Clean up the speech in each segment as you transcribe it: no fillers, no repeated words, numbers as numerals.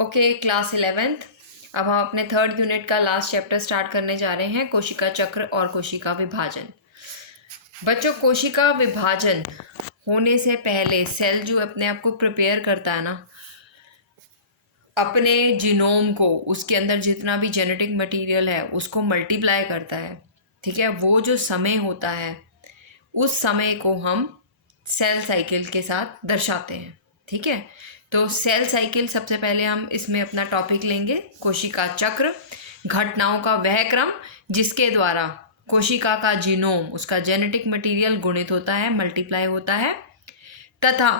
Okay, class 11th। अब हम अपने थर्ड यूनिट का लास्ट चैप्टर स्टार्ट करने जा रहे हैं, कोशिका चक्र और कोशिका विभाजन। बच्चों, कोशिका विभाजन होने से पहले सेल जो अपने आप को प्रिपेयर करता है ना, अपने जीनोम को, उसके अंदर जितना भी जेनेटिक मटेरियल है उसको मल्टीप्लाई करता है। ठीक है, वो जो समय होता है उस समय को हम सेल साइकिल के साथ दर्शाते हैं। ठीक है, तो सेल साइकिल सबसे पहले हम इसमें अपना टॉपिक लेंगे, कोशिका चक्र, घटनाओं का वह क्रम जिसके द्वारा कोशिका का जीनोम, उसका जेनेटिक मटेरियल गुणित होता है, मल्टीप्लाई होता है, तथा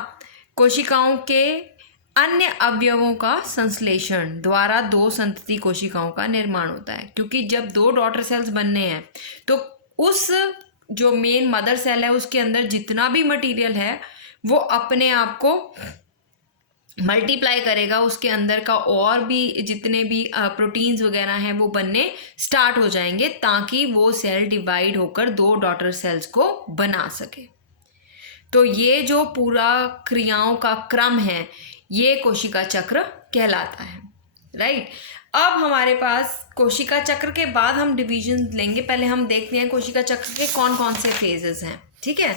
कोशिकाओं के अन्य अवयवों का संश्लेषण द्वारा दो संतति कोशिकाओं का निर्माण होता है। क्योंकि जब दो डॉटर सेल्स बनने हैं तो उस जो मेन मदर सेल है उसके अंदर जितना भी मटेरियल है वो अपने आप को मल्टीप्लाई करेगा, उसके अंदर का और भी जितने भी प्रोटीन्स वगैरह हैं वो बनने स्टार्ट हो जाएंगे ताकि वो सेल डिवाइड होकर दो डॉटर सेल्स को बना सके। तो ये जो पूरा क्रियाओं का क्रम है ये कोशिका चक्र कहलाता है। राइट, अब हमारे पास कोशिका चक्र के बाद हम डिवीजन लेंगे। पहले हम देखते हैं कोशिका चक्र के कौन कौन से फेजेस हैं। ठीक है,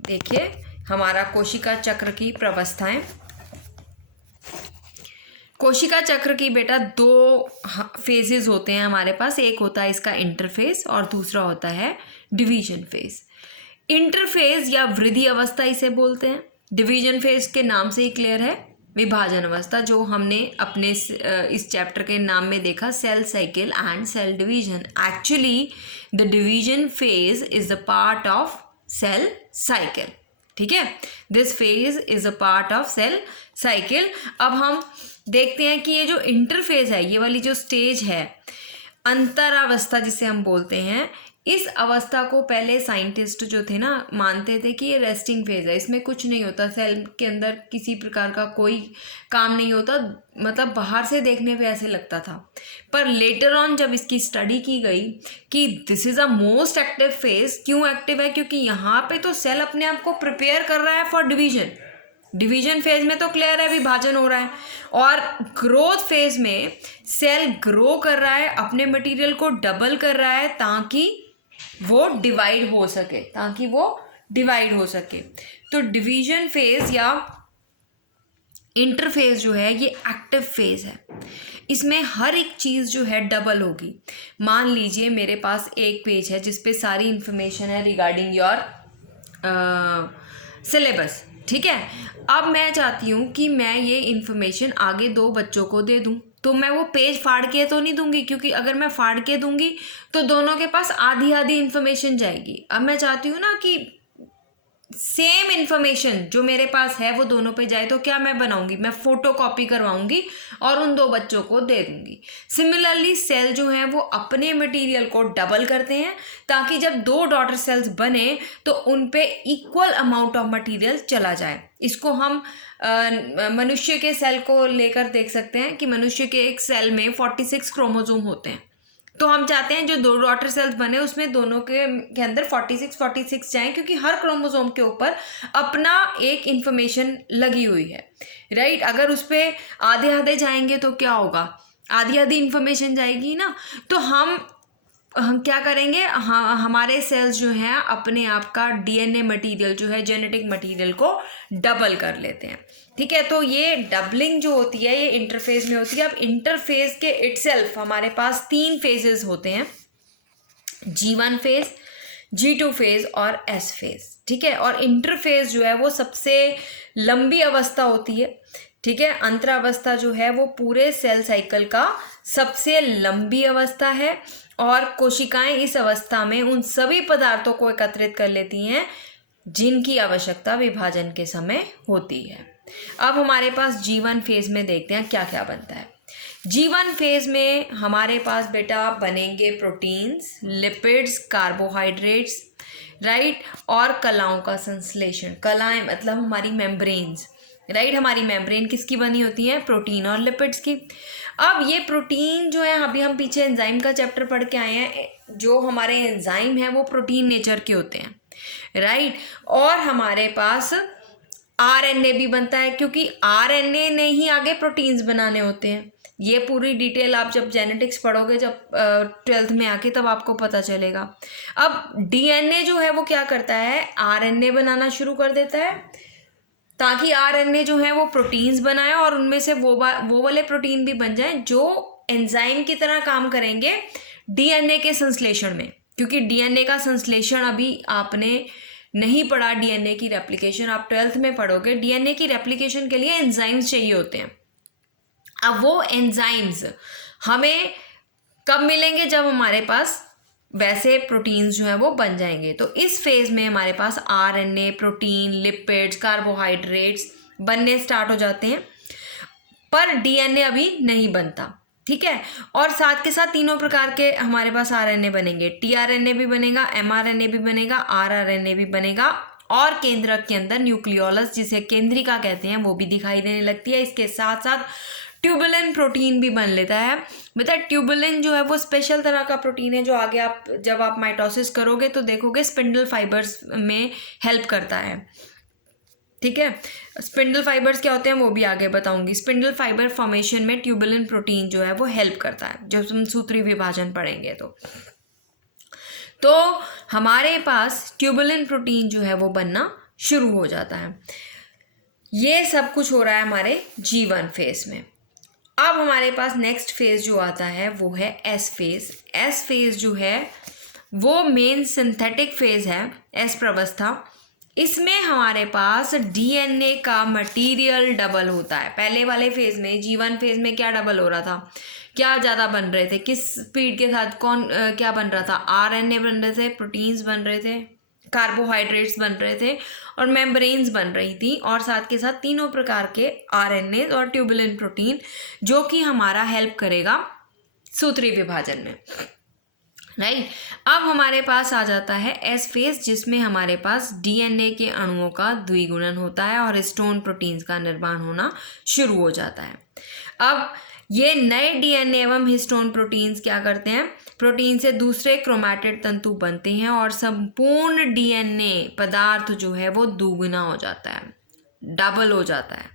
देखिए हमारा कोशिका चक्र की प्रवस्थाएं। कोशिका चक्र की बेटा दो फेजेस होते हैं हमारे पास। एक होता है इसका इंटरफेज और दूसरा होता है डिवीजन फेज। इंटरफेज या वृद्धि अवस्था इसे बोलते हैं। डिवीजन फेज के नाम से ही क्लियर है, विभाजन अवस्था, जो हमने अपने इस चैप्टर के नाम में देखा, cell cycle and cell division. Actually the division phase is the part of cell cycle. ठीक है, this phase is a part of cell cycle. अब हम देखते हैं कि ये जो इंटरफेज है, ये वाली जो स्टेज है, अंतरावस्था जिसे हम बोलते हैं, इस अवस्था को पहले साइंटिस्ट जो थे ना मानते थे कि ये रेस्टिंग फेज है, इसमें कुछ नहीं होता, सेल के अंदर किसी प्रकार का कोई काम नहीं होता, मतलब बाहर से देखने पे ऐसे लगता था। पर लेटर ऑन जब इसकी स्टडी की गई कि this is a most active phase. क्यों एक्टिव है? क्योंकि यहाँ पे तो सेल अपने आप को प्रिपेयर कर रहा है फॉर डिवीजन। डिवीजन फेज में तो क्लियर है विभाजन हो रहा है, और ग्रोथ फेज में सेल ग्रो कर रहा है, अपने मटेरियल को डबल कर रहा है ताकि वो डिवाइड हो सके। तो डिवीजन फेज या इंटरफेज जो है ये एक्टिव फेज है। इसमें हर एक चीज़ जो है डबल होगी। मान लीजिए मेरे पास एक पेज है जिसपे सारी इंफॉर्मेशन है रिगार्डिंग योर सिलेबस। ठीक है, अब मैं चाहती हूँ कि मैं ये इन्फॉर्मेशन आगे दो बच्चों को दे दूँ, तो मैं वो पेज फाड़ के तो नहीं दूंगी, क्योंकि अगर मैं फाड़ के दूंगी तो दोनों के पास आधी आधी इन्फॉर्मेशन जाएगी। अब मैं चाहती हूँ ना कि सेम इन्फॉर्मेशन जो मेरे पास है वो दोनों पे जाए, तो क्या मैं बनाऊंगी? मैं फोटो कॉपी करवाऊंगी और उन दो बच्चों को दे दूंगी। सिमिलरली सेल जो है वो अपने मटेरियल को डबल करते हैं ताकि जब दो डॉटर सेल्स बने तो उन पे इक्वल अमाउंट ऑफ मटेरियल चला जाए। इसको हम मनुष्य के सेल को लेकर देख सकते हैं कि मनुष्य के एक सेल में 46 क्रोमोसोम होते हैं। तो हम चाहते हैं जो दो डॉटर सेल्स बने उसमें दोनों के अंदर 46 जाएं, क्योंकि हर क्रोमोसोम के ऊपर अपना एक इंफॉर्मेशन लगी हुई है। राइट, अगर उस पर आधे आधे जाएंगे तो क्या होगा? आधी आधी इंफॉर्मेशन जाएगी ना। तो हम क्या करेंगे? हाँ, हमारे सेल्स जो हैं अपने आप का डीएनए मटेरियल जो है, जेनेटिक मटेरियल को डबल कर लेते हैं। ठीक है, तो ये डबलिंग जो होती है ये इंटरफेज में होती है। अब इंटरफेज के इटसेल्फ हमारे पास 3 फेजेस होते हैं, G1 फेज, G2 फेज और S फेज। ठीक है, और इंटरफेज जो है वो सबसे लंबी अवस्था होती है। ठीक है, अंतरावस्था जो है वो पूरे सेल साइकिल का सबसे लंबी अवस्था है, और कोशिकाएं इस अवस्था में उन सभी पदार्थों को एकत्रित कर लेती हैं जिनकी आवश्यकता विभाजन के समय होती है। अब हमारे पास G1 फेज में देखते हैं क्या क्या बनता है। G1 फेज में हमारे पास बेटा बनेंगे प्रोटीन्स, लिपिड्स, कार्बोहाइड्रेट्स, राइट, और कलाओं का संश्लेषण। कलाएं मतलब हमारी मेम्ब्रेन्स। राइट, हमारी मेम्ब्रेन किसकी बनी होती है? प्रोटीन और लिपिड्स की। अब ये प्रोटीन जो है, अभी हम पीछे एंजाइम का चैप्टर पढ़ के आए हैं, जो हमारे एंजाइम है वो प्रोटीन नेचर के होते हैं। राइट, और हमारे पास आरएनए भी बनता है, क्योंकि आरएनए ने ही आगे प्रोटीन्स बनाने होते हैं। ये पूरी डिटेल आप जब जेनेटिक्स पढ़ोगे, जब 12th में आके, तब आपको पता चलेगा। अब डीएनए जो है वो क्या करता है, आरएनए बनाना शुरू कर देता है, ताकि आरएनए जो है वो प्रोटीन्स बनाए और उनमें से वो वाले प्रोटीन भी बन जाएं जो एंजाइम की तरह काम करेंगे डीएनए के संश्लेषण में। क्योंकि डीएनए का संश्लेषण अभी आपने नहीं पढ़ा, डीएनए की रेप्लिकेशन आप 12th में पढ़ोगे। डीएनए की रेप्लिकेशन के लिए एंजाइम्स चाहिए होते हैं। अब वो एंजाइम्स हमें कब मिलेंगे, जब हमारे पास वैसे प्रोटीन्स जो है वो बन जाएंगे। तो इस फेज में हमारे पास आरएनए, प्रोटीन, लिपिड्स, कार्बोहाइड्रेट्स बनने स्टार्ट हो जाते हैं, पर डीएनए अभी नहीं बनता, ठीक है। और साथ के साथ तीनों प्रकार के हमारे पास आरएनए बनेंगे, टीआरएनए भी बनेगा, एमआरएनए भी बनेगा, आरआरएनए भी बनेगा, और केंद्रक के अंदर न्यूक्लियोलस, जिसे केंद्रिका कहते हैं, वो भी दिखाई देने लगती है। इसके साथ साथ ट्यूबुलिन प्रोटीन भी बन लेता है। मतलब ट्यूबुलिन जो है वो स्पेशल तरह का प्रोटीन है, जो आगे आप जब आप माइटोसिस करोगे तो देखोगे स्पिंडल फाइबर्स में हेल्प करता है, ठीक है। स्पिंडल फाइबर्स क्या होते हैं वो भी आगे बताऊंगी। स्पिंडल फाइबर फॉर्मेशन में ट्यूबुलिन प्रोटीन जो है वो हेल्प करता है, जब हम सूत्री विभाजन पढ़ेंगे तो हमारे पास ट्यूबुलिन प्रोटीन जो है वो बनना शुरू हो जाता है। ये सब कुछ हो रहा है हमारे G1 फेज में। अब हमारे पास नेक्स्ट फेज जो आता है वो है एस फेज। एस फेज जो है वो मेन सिंथेटिक फेज है, एस प्रवस्था। इसमें हमारे पास डीएनए का मटेरियल डबल होता है। पहले वाले फेज में, G1 फेज में क्या डबल हो रहा था, क्या ज़्यादा बन रहे थे, किस स्पीड के साथ कौन क्या बन रहा था, आरएनए बन रहे थे, प्रोटीन्स बन रहे थे, कार्बोहाइड्रेट्स बन रहे थे, और मेम्ब्रेन्स बन रही थी, और साथ के साथ तीनों प्रकार के आरएनए और ट्यूबुलिन प्रोटीन, जो कि हमारा हेल्प करेगा सूत्री विभाजन में, राइट। अब हमारे पास आ जाता है एस फेज, जिसमें हमारे पास डीएनए के अणुओं का द्विगुणन होता है और हिस्टोन प्रोटीन्स का निर्माण होना शुरू हो जाता है। अब ये नए डीएनए एवं हिस्टोन प्रोटीन्स क्या करते हैं, प्रोटीन से दूसरे क्रोमैटिड तंतु बनते हैं और संपूर्ण डीएनए पदार्थ जो है वो दुगुना हो जाता है, डबल हो जाता है।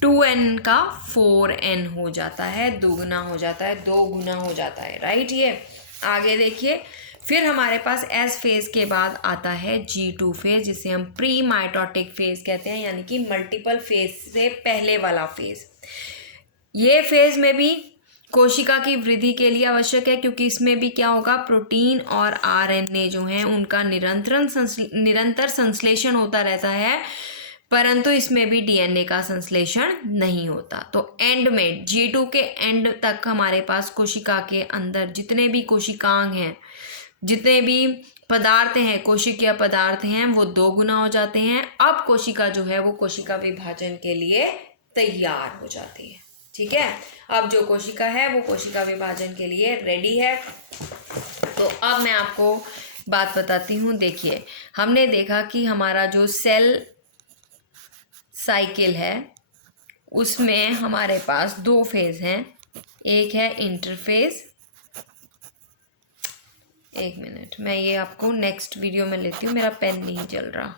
2n का 4n हो जाता है, दुगुना हो जाता है, 2 गुना हो जाता है, राइट। ये आगे देखिए, फिर हमारे पास एस फेज के बाद आता है G2 फेज, जिसे हम प्री माइटोटिक फेज कहते हैं, यानी कि मल्टीपल फेज से पहले वाला फेज। ये फेज में भी कोशिका की वृद्धि के लिए आवश्यक है, क्योंकि इसमें भी क्या होगा, प्रोटीन और आरएनए जो हैं उनका निरंतर संश्लेषण होता रहता है, परंतु इसमें भी डीएनए का संश्लेषण नहीं होता। तो एंड में G2 के एंड तक हमारे पास कोशिका के अंदर जितने भी कोशिकांग हैं, जितने भी पदार्थ हैं, कोशिकीय पदार्थ हैं, वो 2 गुना हो जाते हैं। अब कोशिका जो है वो कोशिका विभाजन के लिए तैयार हो जाती है, ठीक है। अब जो कोशिका है वो कोशिका विभाजन के लिए रेडी है। तो अब मैं आपको बात बताती हूँ। देखिए, हमने देखा कि हमारा जो सेल साइकिल है उसमें हमारे पास 2 फेज हैं। एक है इंटरफेज, एक मिनट, मैं ये आपको नेक्स्ट वीडियो में लेती हूँ, मेरा पेन नहीं चल रहा।